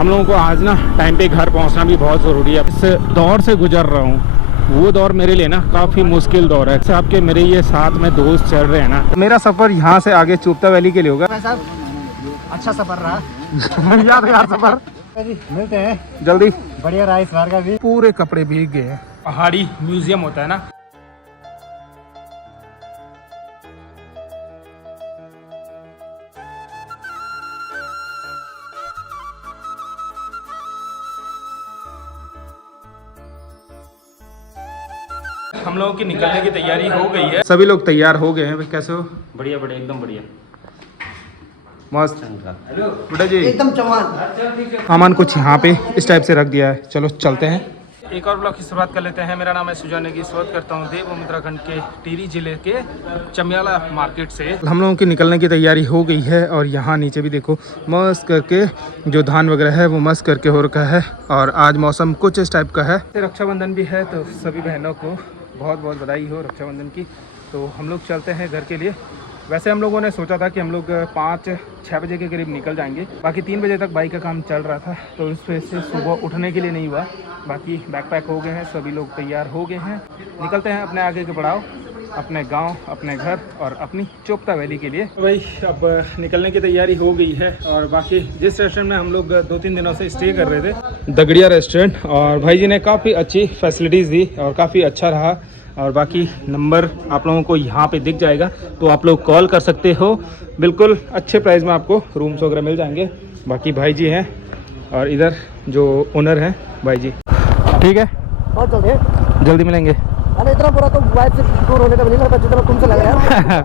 हम लोगों को आज ना टाइम पे घर पहुंचना भी बहुत ज़रूरी है। इस दौर से गुजर रहा हूँ, वो दौर मेरे लिए ना काफ़ी मुश्किल दौर है। जैसे आपके मेरे ये साथ में दोस्त चल रहे हैं ना, मेरा सफ़र यहाँ से आगे चोपता वैली के लिए होगा। अच्छा सफर रहा यार सफ़र मिलते हैं जल्दी। बढ़िया रहा इस बार का भी। पूरे कपड़े भीग गए हैं। पहाड़ी म्यूजियम होता है ना, हम लोगों की निकलने की तैयारी हो गई है। सभी लोग तैयार हो गए हैं। भाई कैसे हो? बढ़िया बढ़िया एकदम बढ़िया मस्त बेटा जी, एकदम जवान। सामान कुछ यहाँ पे इस टाइप से रख दिया है। चलो चलते हैं, एक और ब्लॉग की शुरुआत कर लेते हैं। मेरा नाम है सुजान नेगी, स्वागत करता हूँ देवभूमि उत्तराखंड के टिहरी जिले के चमियाला मार्केट से। हम लोगों की निकलने की तैयारी हो गई है और यहाँ नीचे भी देखो मस्त करके जो धान वगैरह है वो मस्त करके हो रखा है। और आज मौसम कुछ इस टाइप का है। रक्षाबंधन भी है तो सभी बहनों को बहुत बहुत बधाई हो रक्षाबंधन की। तो हम लोग चलते हैं घर के लिए। वैसे हम लोगों ने सोचा था कि हम लोग 5-6 बजे के करीब निकल जाएंगे। बाकी 3 बजे तक बाइक का काम चल रहा था तो इस वजह से सुबह उठने के लिए नहीं हुआ। बाकी बैकपैक हो गए हैं, सभी लोग तैयार हो गए हैं। निकलते हैं अपने आगे के पड़ाव, अपने गांव, अपने घर और अपनी चोपता वैली के लिए। तो भाई अब निकलने की तैयारी हो गई है। और बाकी जिस रेस्टोरेंट में हम लोग 2-3 दिनों से स्टे कर रहे थे, दगड़िया रेस्टोरेंट, और भाई जी ने काफ़ी अच्छी फैसिलिटीज़ दी और काफ़ी अच्छा रहा। और बाकी नंबर आप लोगों को यहाँ पे दिख जाएगा, तो आप लोग कॉल कर सकते हो। बिल्कुल अच्छे प्राइस में आपको रूम्स वगैरह मिल जाएंगे। बाकी भाई जी हैं और इधर जो ओनर हैं भाई जी। ठीक है, बहुत जल्दी मिलेंगे। अरे इतना बुरा तो वाइफ से दूर होने का भी नहीं लगता जितना तुमसे लग रहा है।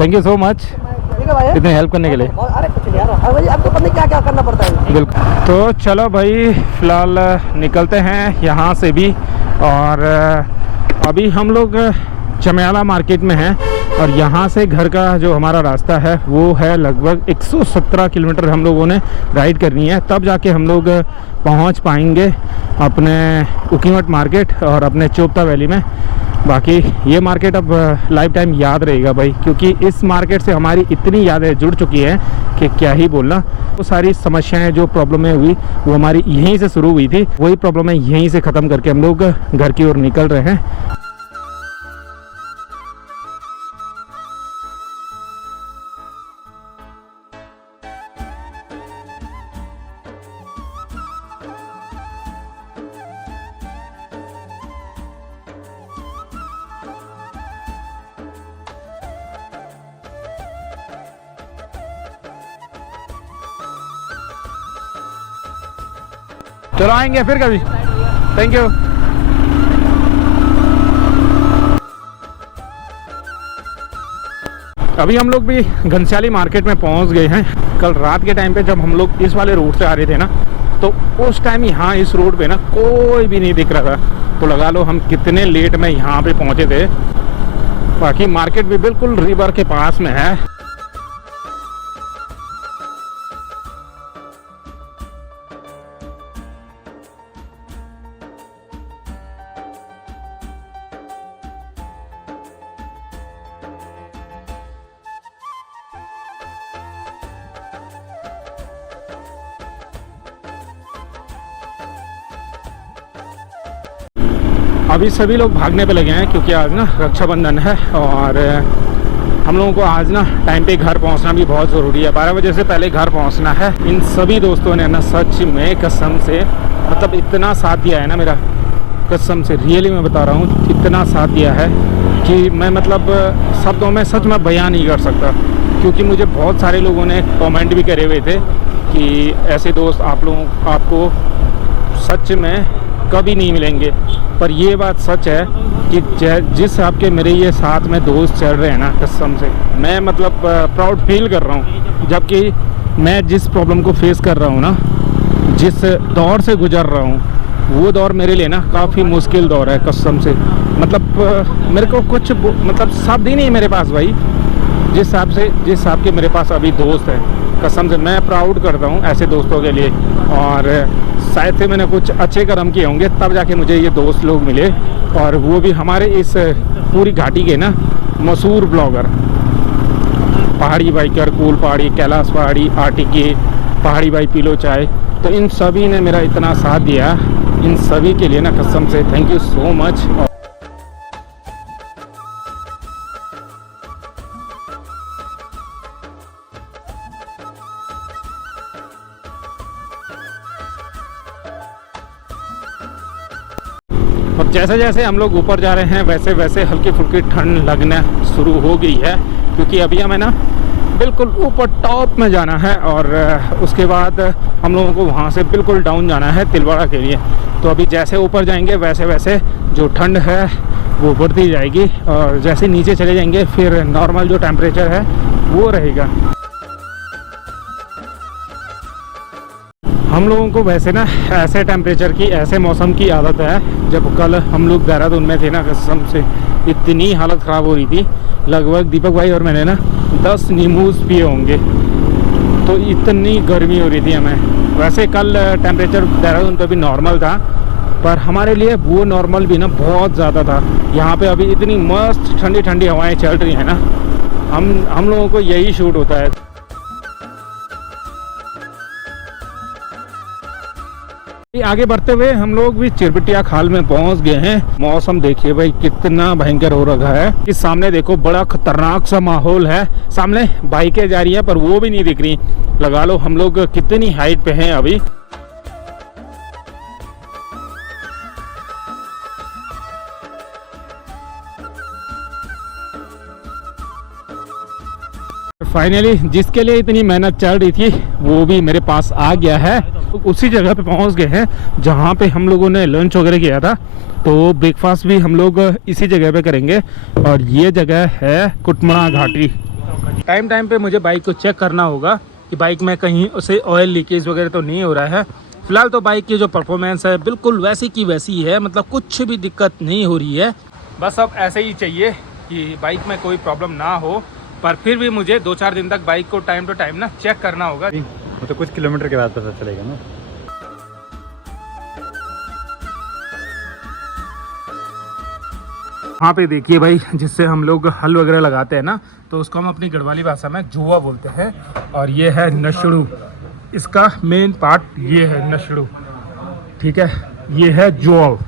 थैंक यू सो मच ठीक है भाई, इतनी हेल्प करने के लिए। अरे कुछ यार, भाई आपको पता नहीं क्या क्या करना पड़ता है। बिल्कुल। तो चलो भाई फ़िलहाल निकलते हैं यहाँ से भी। और अभी हम लोग चमियाला मार्केट में हैं और यहाँ से घर का जो हमारा रास्ता है वो है लगभग 117 किलोमीटर हम लोगों ने राइड करनी है। तब जाके हम लोग पहुँच पाएंगे अपने उकीमठ मार्केट और अपने चोपता वैली में। बाकी ये मार्केट अब लाइफ टाइम याद रहेगा भाई, क्योंकि इस मार्केट से हमारी इतनी यादें जुड़ चुकी हैं कि क्या ही बोलना। वो सारी समस्याएं जो प्रॉब्लमें हुई वो हमारी यहीं से शुरू हुई थी, वही प्रॉब्लमें यहीं से ख़त्म करके हम लोग घर की ओर निकल रहे हैं। चलो आएंगे फिर कभी। Thank you. अभी हम लोग भी घनसाली मार्केट में पहुंच गए हैं। कल रात के टाइम पे जब हम लोग इस वाले रोड से आ रहे थे ना, तो उस टाइम यहाँ इस रोड पे ना कोई भी नहीं दिख रहा था। तो लगा लो हम कितने लेट में यहाँ पे पहुँचे थे। बाकी मार्केट भी बिल्कुल रिवर के पास में है। अभी सभी लोग भागने पे लगे हैं क्योंकि आज ना रक्षाबंधन है और हम लोगों को आज ना टाइम पे घर पहुंचना भी बहुत ज़रूरी है। 12 बजे से पहले घर पहुंचना है। इन सभी दोस्तों ने ना सच में कसम से मतलब इतना साथ दिया है ना मेरा, कसम से रियली मैं बता रहा हूँ, इतना साथ दिया है कि मैं मतलब शब्दों में सच में बयान नहीं कर सकता। क्योंकि मुझे बहुत सारे लोगों ने कमेंट भी करे हुए थे कि ऐसे दोस्त आप लोगों आपको सच में कभी नहीं मिलेंगे। पर ये बात सच है कि जिस आपके मेरे ये साथ में दोस्त चल रहे हैं ना, कसम से मैं मतलब प्राउड फील कर रहा हूँ। जबकि मैं जिस प्रॉब्लम को फेस कर रहा हूँ ना, जिस दौर से गुजर रहा हूँ, वो दौर मेरे लिए ना काफ़ी मुश्किल दौर है कसम से। मतलब मेरे को कुछ मतलब शब्द ही नहीं मेरे पास भाई, जिस हिसाब के मेरे पास अभी दोस्त हैं। कसम से मैं प्राउड करता हूँ ऐसे दोस्तों के लिए। और शायद से मैंने कुछ अच्छे कर्म किए होंगे तब जाके मुझे ये दोस्त लोग मिले, और वो भी हमारे इस पूरी घाटी के ना मशहूर ब्लॉगर, पहाड़ी बाइकर, कूल पहाड़ी, कैलाश पहाड़ी, आरटीके, पहाड़ी बाई पीलो चाय, तो इन सभी ने मेरा इतना साथ दिया, इन सभी के लिए ना कसम से थैंक यू सो मच। और जैसे जैसे हम लोग ऊपर जा रहे हैं वैसे वैसे हल्की फुल्की ठंड लगना शुरू हो गई है, क्योंकि अभी हमें ना बिल्कुल ऊपर टॉप में जाना है और उसके बाद हम लोगों को वहाँ से बिल्कुल डाउन जाना है तिलवाड़ा के लिए। तो अभी जैसे ऊपर जाएंगे वैसे वैसे जो ठंड है वो बढ़ती जाएगी और जैसे नीचे चले जाएंगे फिर नॉर्मल जो टेम्परेचर है वो रहेगा। हम लोगों को वैसे ना ऐसे टेम्परेचर की, ऐसे मौसम की आदत है। जब कल हम लोग देहरादून में थे ना, कसम से इतनी हालत ख़राब हो रही थी, लगभग दीपक भाई और मैंने ना 10 नींबूज पिए होंगे, तो इतनी गर्मी हो रही थी हमें। वैसे कल टेम्परेचर देहरादून पे भी नॉर्मल था, पर हमारे लिए वो नॉर्मल भी ना बहुत ज़्यादा था। यहाँ पे अभी इतनी मस्त ठंडी ठंडी हवाएं चल रही हैं ना, हम लोगों को यही शूट होता है। आगे बढ़ते हुए हम लोग भी चिरबटिया खाल में पहुंच गए हैं। मौसम देखिए भाई कितना भयंकर हो रखा है कि सामने देखो बड़ा खतरनाक सा माहौल है। सामने बाइकें जा रही हैं पर वो भी नहीं दिख रही। लगा लो हम लोग कितनी हाइट पे हैं अभी। फाइनली जिसके लिए इतनी मेहनत चल रही थी वो भी मेरे पास आ गया है। उसी जगह पे पहुंच गए हैं जहां पे हम लोगों ने लंच वगैरह किया था, तो ब्रेकफास्ट भी हम लोग इसी जगह पे करेंगे। और ये जगह है कुटमड़ा घाटी। टाइम टाइम पे मुझे बाइक को चेक करना होगा कि बाइक में कहीं उसे ऑयल लीकेज वगैरह तो नहीं हो रहा है। फिलहाल तो बाइक की जो परफॉर्मेंस है बिल्कुल वैसी की वैसी है, मतलब कुछ भी दिक्कत नहीं हो रही है। बस अब ऐसे ही चाहिए कि बाइक में कोई प्रॉब्लम ना हो, पर फिर भी मुझे 2-4 दिन तक बाइक को टाइम टू टाइम ना चेक करना होगा। वो तो कुछ किलोमीटर के बाद पता चलेगा ना। वहाँ पे देखिए भाई, जिससे हम लोग हल वगैरह लगाते हैं ना, तो उसको हम अपनी गढ़वाली भाषा में जुआ बोलते हैं। और ये है नशड़ू, इसका मेन पार्ट ये है नशड़ू, ठीक है। ये है जोल,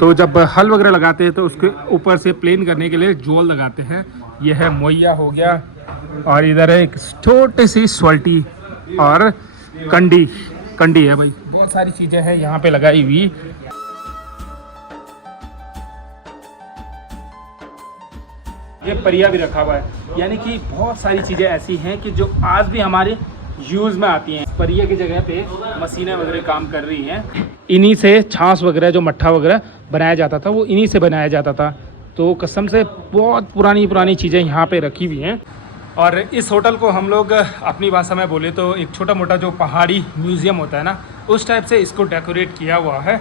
तो जब हल वगैरह लगाते हैं तो उसके ऊपर से प्लेन करने के लिए जोल लगाते हैं। ये है मोइया हो गया, और इधर है एक छोटी सी स्वल्टी और कंडी है भाई। बहुत सारी चीज़ें हैं यहाँ पे लगाई हुई। ये परिया भी रखा हुआ है, यानी कि बहुत सारी चीज़ें ऐसी हैं कि जो आज भी हमारे यूज़ में आती हैं। परिया की जगह पे मशीनें वगैरह काम कर रही हैं। इन्हीं से छाछ वगैरह, जो मट्ठा वगैरह बनाया जाता था, वो इन्हीं से बनाया जाता था। तो कसम से बहुत पुरानी चीज़ें यहाँ पे रखी हुई हैं। और इस होटल को हम लोग अपनी भाषा में बोले तो एक छोटा मोटा जो पहाड़ी म्यूज़ियम होता है ना, उस टाइप से इसको डेकोरेट किया हुआ है।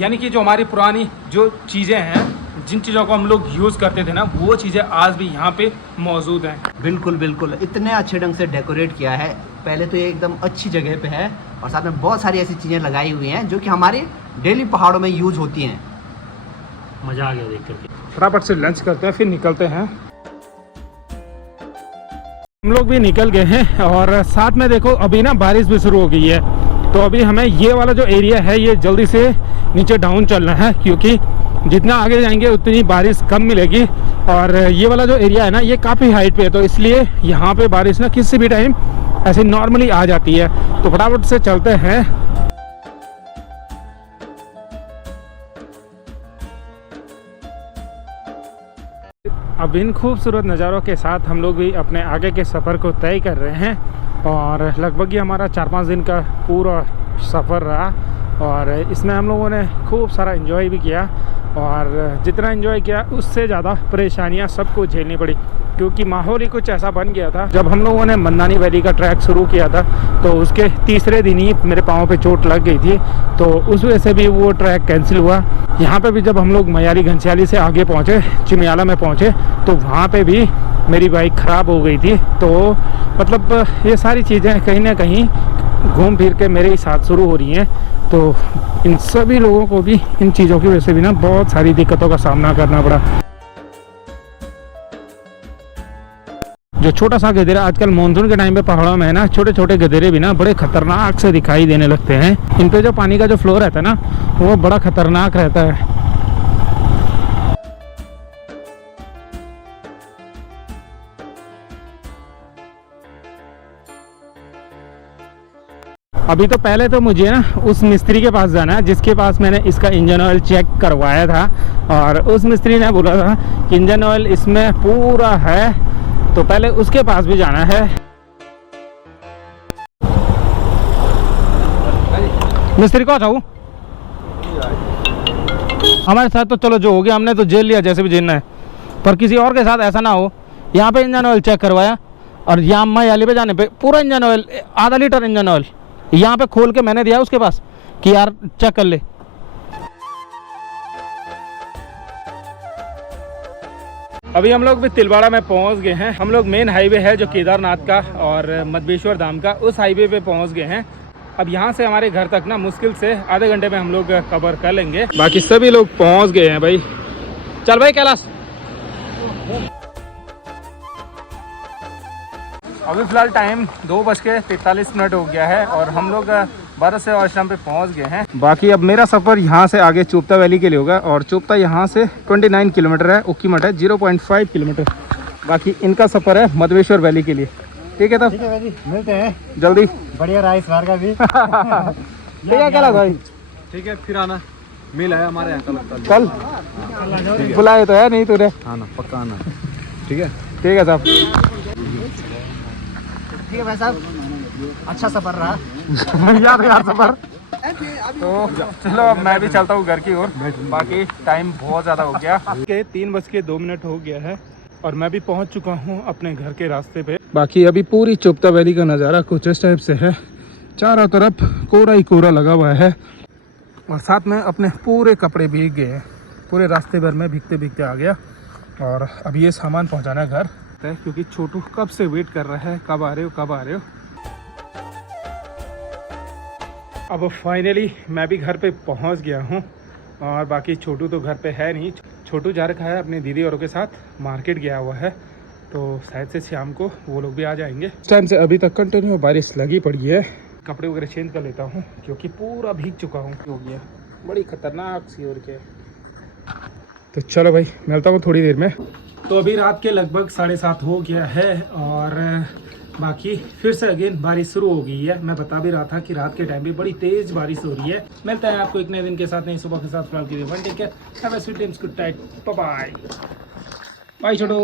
यानी कि जो हमारी पुरानी जो चीज़ें हैं, जिन चीज़ों को हम लोग यूज़ करते थे ना, वो चीज़ें आज भी यहाँ पे मौजूद हैं। बिल्कुल बिल्कुल, इतने अच्छे ढंग से डेकोरेट किया है। पहले तो ये एकदम अच्छी जगह पे है और साथ में बहुत सारी ऐसी चीज़ें लगाई हुई हैं जो कि हमारे डेली पहाड़ों में यूज होती हैं। मज़ा आ गया देख करके। फटाफट से लंच करते हैं फिर निकलते हैं। हम लोग भी निकल गए हैं और साथ में देखो अभी ना बारिश भी शुरू हो गई है, तो अभी हमें ये वाला जो एरिया है ये जल्दी से नीचे डाउन चलना है, क्योंकि जितना आगे जाएंगे उतनी बारिश कम मिलेगी। और ये वाला जो एरिया है ना, ये काफ़ी हाइट पे है, तो इसलिए यहाँ पे बारिश ना किसी भी टाइम ऐसे नॉर्मली आ जाती है। तो फटाफट से चलते हैं। अब इन खूबसूरत नज़ारों के साथ हम लोग भी अपने आगे के सफ़र को तय कर रहे हैं। और लगभग ये हमारा 4-5 दिन का पूरा सफ़र रहा, और इसमें हम लोगों ने खूब सारा एंजॉय भी किया। और जितना एंजॉय किया उससे ज़्यादा परेशानियां सबको झेलनी पड़ी, क्योंकि माहौल ही कुछ ऐसा बन गया था। जब हम लोगों ने मंदानी वैली का ट्रैक शुरू किया था, तो उसके तीसरे दिन ही मेरे पाँव पे चोट लग गई थी, तो उस वजह से भी वो ट्रैक कैंसिल हुआ। यहाँ पे भी जब हम लोग मयाली घनश्याली से आगे पहुँचे, चिमियाला में पहुँचे, तो वहाँ पे भी मेरी बाइक ख़राब हो गई थी। तो मतलब ये सारी चीज़ें कहीं ना कहीं घूम फिर के मेरे ही साथ शुरू हो रही हैं। तो इन सभी लोगों को भी इन चीज़ों की वजह से भी ना बहुत सारी दिक्कतों का सामना करना पड़ा। जो छोटा सा गधेरा आजकल मानसून के टाइम पे पहाड़ों में है ना, छोटे छोटे गधेरे भी ना बड़े खतरनाक से दिखाई देने लगते हैं। इन पे जो पानी का जो फ्लो रहता है ना वो बड़ा खतरनाक रहता है। अभी तो पहले तो मुझे ना उस मिस्त्री के पास जाना है जिसके पास मैंने इसका इंजन ऑयल चेक करवाया था, और उस मिस्त्री ने बोला था कि इंजन ऑयल इसमें पूरा है, तो पहले उसके पास भी जाना है। मिस्त्री को चाहूँ हमारे साथ, तो चलो जो हो गया हमने तो जेल लिया जैसे भी झेलना है, पर किसी और के साथ ऐसा ना हो। यहाँ पे इंजन ऑयल चेक करवाया और यामा याली पे जाने पे पूरा इंजन ऑयल, आधा लीटर इंजन ऑयल यहाँ पे खोल के मैंने दिया उसके पास कि यार चेक कर ले। अभी हम लोग भी तिलवाड़ा में पहुंच गए हैं। हम लोग मेन हाईवे है जो केदारनाथ का और मधवेश्वर धाम का, उस हाईवे पे पहुंच गए हैं। अब यहाँ से हमारे घर तक ना मुश्किल से आधे घंटे में हम लोग कवर कर लेंगे। बाकी सभी लोग पहुंच गए हैं भाई। चल भाई कैलाश। अभी फ़िलहाल टाइम 2:43 हो गया है और हम लोग 12 से आश्रम पे पहुंच गए हैं। बाकी अब मेरा सफ़र यहाँ से आगे चोपता वैली के लिए होगा, और चोपता यहाँ से 29 किलोमीटर है, उक्कीमठ है 0.5 किलोमीटर। बाकी इनका सफ़र है मधवेश्वर वैली के लिए। ठीक है, तब ठीक है भाई, मिलते हैं जल्दी। बढ़िया रहा इस बार का भी। ठीक है कैलाश भाई, ठीक है, फिर आना, मिल आया हमारे यहाँ कल बुलाए तो है नहीं तूने? हाँ ना, पक्का आना। ठीक है, ठीक है साहब। ठीक है भाई साहब, अच्छा सफर रहा। यादगार सफर। तो चलो अब मैं भी चलता हूँ घर की ओर। बाकी टाइम बहुत ज़्यादा हो गया, 3:02 हो गया है और मैं भी पहुँच चुका हूँ अपने घर के रास्ते पे। बाकी अभी पूरी चोपता वैली का नज़ारा कुछ इस टाइप से है, चारों तरफ कोहरा ही कोहरा लगा हुआ है और साथ में अपने पूरे कपड़े भीग गए हैं। पूरे रास्ते भर में भीगते भीगते आ गया और अब ये सामान पहुँचाना है घर, क्योंकि छोटू कब से वेट कर रहा है, कब आ रहे हो कब आ रहे हो। अब फाइनली मैं भी घर पे पहुंच गया हूं और बाकी छोटू तो घर पे है नहीं। छोटू जा रखा है अपनी दीदी औरों के साथ, मार्केट गया हुआ है, तो शायद से शाम को वो लोग भी आ जाएंगे। इस टाइम से अभी तक कंटिन्यू बारिश लगी पड़ी है। कपड़े वगैरह चेंज कर लेता हूँ क्योंकि पूरा भीग चुका हूँ, हो गया बड़ी खतरनाक सी और क्या। तो चलो भाई मिलता हूँ थोड़ी देर में। तो अभी रात के लगभग 7:30 हो गया है और बाकी फिर से अगेन बारिश शुरू हो गई है। मैं बता भी रहा था कि रात के टाइम भी बड़ी तेज बारिश हो रही है। मिलते हैं आपको एक नए दिन के साथ, नई सुबह के साथ। फिलहाल के लिए one take care, have a sweet dreams, good night, bye bye. Bye Chhotu.